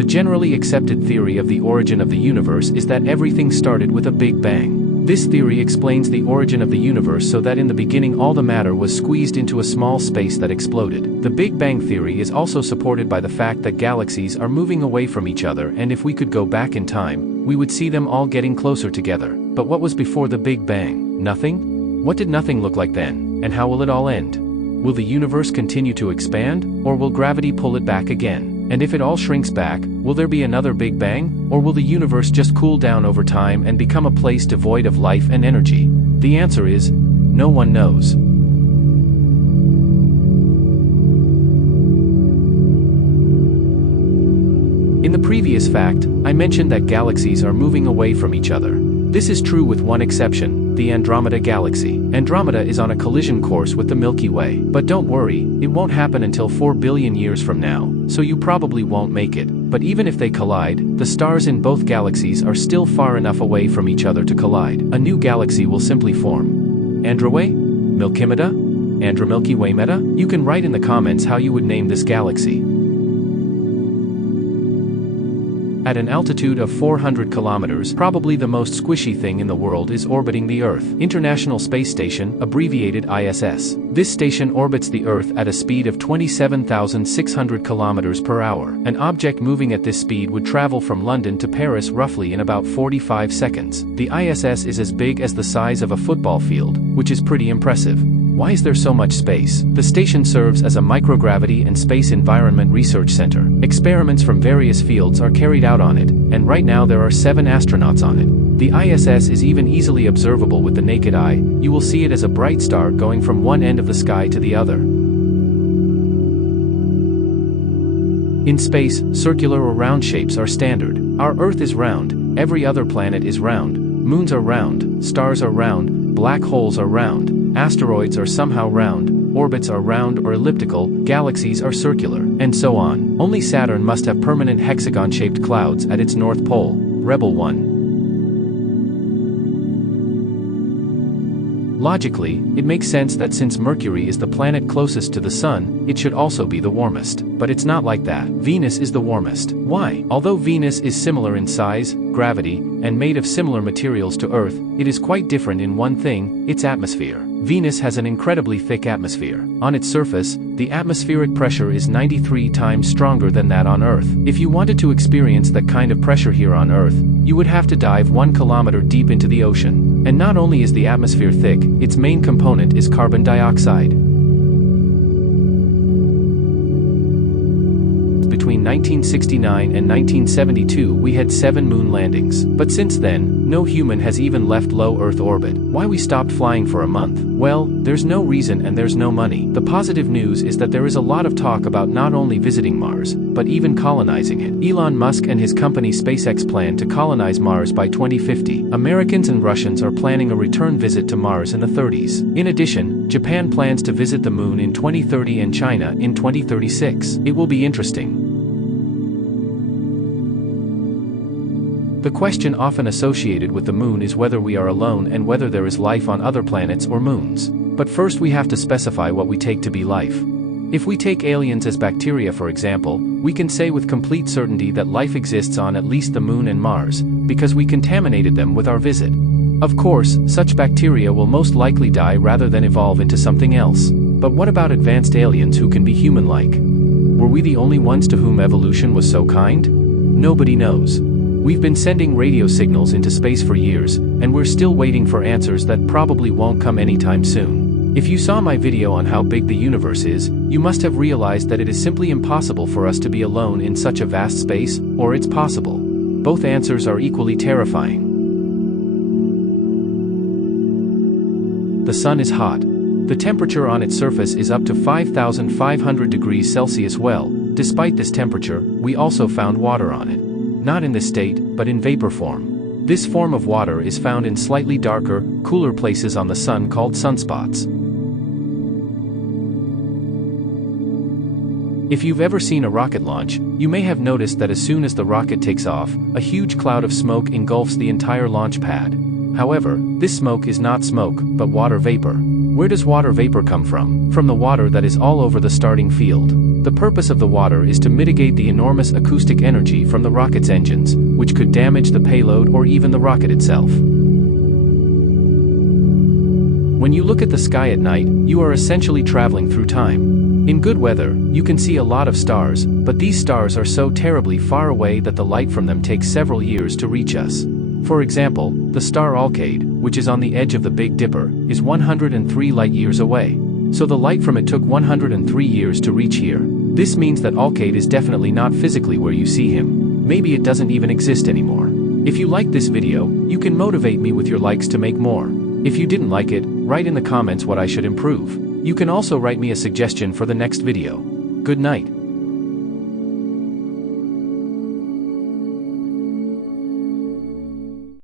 The generally accepted theory of the origin of the universe is that everything started with a Big Bang. This theory explains the origin of the universe so that in the beginning all the matter was squeezed into a small space that exploded. The Big Bang theory is also supported by the fact that galaxies are moving away from each other, and if we could go back in time, we would see them all getting closer together. But what was before the Big Bang? Nothing? What did nothing look like then, and how will it all end? Will the universe continue to expand, or will gravity pull it back again? And if it all shrinks back, will there be another Big Bang, or will the universe just cool down over time and become a place devoid of life and energy? The answer is, no one knows. In the previous fact, I mentioned that galaxies are moving away from each other. This is true with one exception, the Andromeda Galaxy. Andromeda is on a collision course with the Milky Way. But don't worry, it won't happen until 4 billion years from now, so you probably won't make it. But even if they collide, the stars in both galaxies are still far enough away from each other to collide. A new galaxy will simply form. Androway? Milkymeda? Andromilky Way Meta? You can write in the comments how you would name this galaxy. At an altitude of 400 kilometers, probably the most squishy thing in the world is orbiting the Earth. International Space Station, abbreviated ISS. This station orbits the Earth at a speed of 27,600 kilometers per hour. An object moving at this speed would travel from London to Paris roughly in about 45 seconds. The ISS is as big as the size of a football field, which is pretty impressive. Why is there so much space? The station serves as a microgravity and space environment research center. Experiments from various fields are carried out on it, and right now there are 7 astronauts on it. The ISS is even easily observable with the naked eye. You will see it as a bright star going from one end of the sky to the other. In space, circular or round shapes are standard. Our Earth is round, every other planet is round, moons are round, stars are round, black holes are round. Asteroids are somehow round, orbits are round or elliptical, galaxies are circular, and so on. Only Saturn must have permanent hexagon-shaped clouds at its north pole. Rebel 1. Logically, it makes sense that since Mercury is the planet closest to the Sun, it should also be the warmest. But it's not like that. Venus is the warmest. Why? Although Venus is similar in size, gravity, and made of similar materials to Earth, it is quite different in one thing, its atmosphere. Venus has an incredibly thick atmosphere. On its surface, the atmospheric pressure is 93 times stronger than that on Earth. If you wanted to experience that kind of pressure here on Earth, you would have to dive 1 kilometer deep into the ocean. And not only is the atmosphere thick, its main component is carbon dioxide. Between 1969 and 1972 we had 7 moon landings. But since then, no human has even left low Earth orbit. Why we stopped flying for a month? Well, there's no reason and there's no money. The positive news is that there is a lot of talk about not only visiting Mars, but even colonizing it. Elon Musk and his company SpaceX plan to colonize Mars by 2050. Americans and Russians are planning a return visit to Mars in the 30s. In addition, Japan plans to visit the moon in 2030 and China in 2036. It will be interesting. The question often associated with the moon is whether we are alone and whether there is life on other planets or moons. But first we have to specify what we take to be life. If we take aliens as bacteria for example, we can say with complete certainty that life exists on at least the moon and Mars, because we contaminated them with our visit. Of course, such bacteria will most likely die rather than evolve into something else. But what about advanced aliens who can be human-like? Were we the only ones to whom evolution was so kind? Nobody knows. We've been sending radio signals into space for years, and we're still waiting for answers that probably won't come anytime soon. If you saw my video on how big the universe is, you must have realized that it is simply impossible for us to be alone in such a vast space, or it's possible. Both answers are equally terrifying. The sun is hot. The temperature on its surface is up to 5,500 degrees Celsius. Well, despite this temperature, we also found water on it. Not in this state, but in vapor form. This form of water is found in slightly darker, cooler places on the sun called sunspots. If you've ever seen a rocket launch, you may have noticed that as soon as the rocket takes off, a huge cloud of smoke engulfs the entire launch pad. However, this smoke is not smoke, but water vapor. Where does water vapor come from? From the water that is all over the starting field. The purpose of the water is to mitigate the enormous acoustic energy from the rocket's engines, which could damage the payload or even the rocket itself. When you look at the sky at night, you are essentially traveling through time. In good weather, you can see a lot of stars, but these stars are so terribly far away that the light from them takes several years to reach us. For example, the star Alkaid, which is on the edge of the Big Dipper, is 103 light-years away. So the light from it took 103 years to reach here. This means that Alkaid is definitely not physically where you see him. Maybe it doesn't even exist anymore. If you liked this video, you can motivate me with your likes to make more. If you didn't like it, write in the comments what I should improve. You can also write me a suggestion for the next video. Good night.